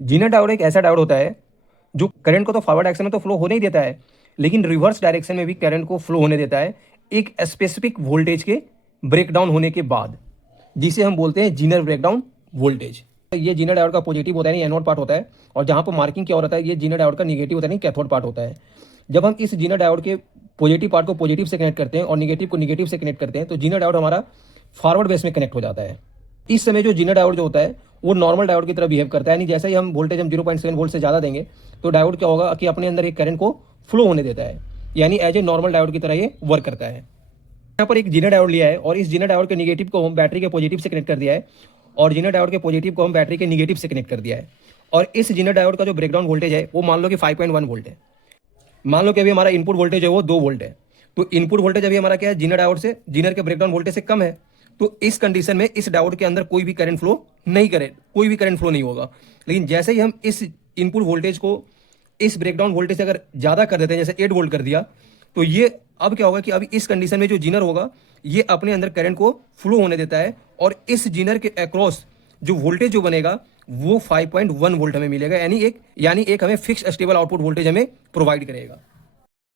Zener diode एक ऐसा diode होता है जो करंट को तो फॉरवर्ड डायरेक्शन में तो फ्लो होने ही देता है, लेकिन रिवर्स डायरेक्शन में भी करंट को फ्लो होने देता है एक स्पेसिफिक वोल्टेज के ब्रेकडाउन होने के बाद, जिसे हम बोलते हैं जीनर ब्रेकडाउन वोल्टेज। ये जीनर डायोड का पॉजिटिव होता है, एनोड पार्ट होता है, और जहां पर मार्किंग क्या हो रहा है, ये जीनर डायोड का निगेटिव होता है, कैथोड पार्ट होता है। जब हम इस जीनर डायोड के पॉजिटिव पार्ट को पॉजिटिव से कनेक्ट करते हैं और निगेटिव को निगेटिव से कनेक्ट करते हैं, तो जीनर डायोड हमारा फॉरवर्ड बेस में कनेक्ट हो जाता है। इस समय जो जीनर डायोड जो होता है वो नॉर्मल डायोड की तरह बिहेव करता है, यानी जैसे ही हम वोल्टेज 0.7 वोल्ट से ज़्यादा देंगे तो डायोड क्या होगा कि अपने अंदर एक करंट को फ्लो होने देता है, यानी एज ए नॉर्मल डायोड की तरह ये वर्क करता है। यहाँ पर एक जीनर डायोड लिया है और इस जीनर डायोड के निगेटिव को हम बैटरी के पॉजिटिव से कनेक्ट कर दिया है, और जीनर डायोड के पॉजिटिव को हम बैटरी के निगेटिव से कनेक्ट कर दिया है। और इस जीनर डायोड का जो ब्रेकडाउन वोल्टेज है वो मान लो कि 5.1 वोल्ट है। मान लो कि अभी हमारा इनपुट वोल्टेज है वो 2 वोल्ट है, तो इनपुट वोल्टेज अभी हमारा क्या है, जीनर डायोड से जीनर के ब्रेकडाउन वोल्टेज से कम है। तो इस कंडीशन में इस डायोड के अंदर कोई भी करंट फ्लो नहीं होगा। लेकिन जैसे ही हम इस इनपुट वोल्टेज को इस ब्रेकडाउन वोल्टेज से अगर ज़्यादा कर देते हैं, जैसे 8 वोल्ट कर दिया, तो ये अब क्या होगा कि अभी इस कंडीशन में जो जीनर होगा ये अपने अंदर करंट को फ्लो होने देता है, और इस जीनर के अक्रॉस जो वोल्टेज जो बनेगा वो 5.1 वोल्ट हमें मिलेगा, यानी एक हमें फिक्स स्टेबल आउटपुट वोल्टेज हमें प्रोवाइड करेगा।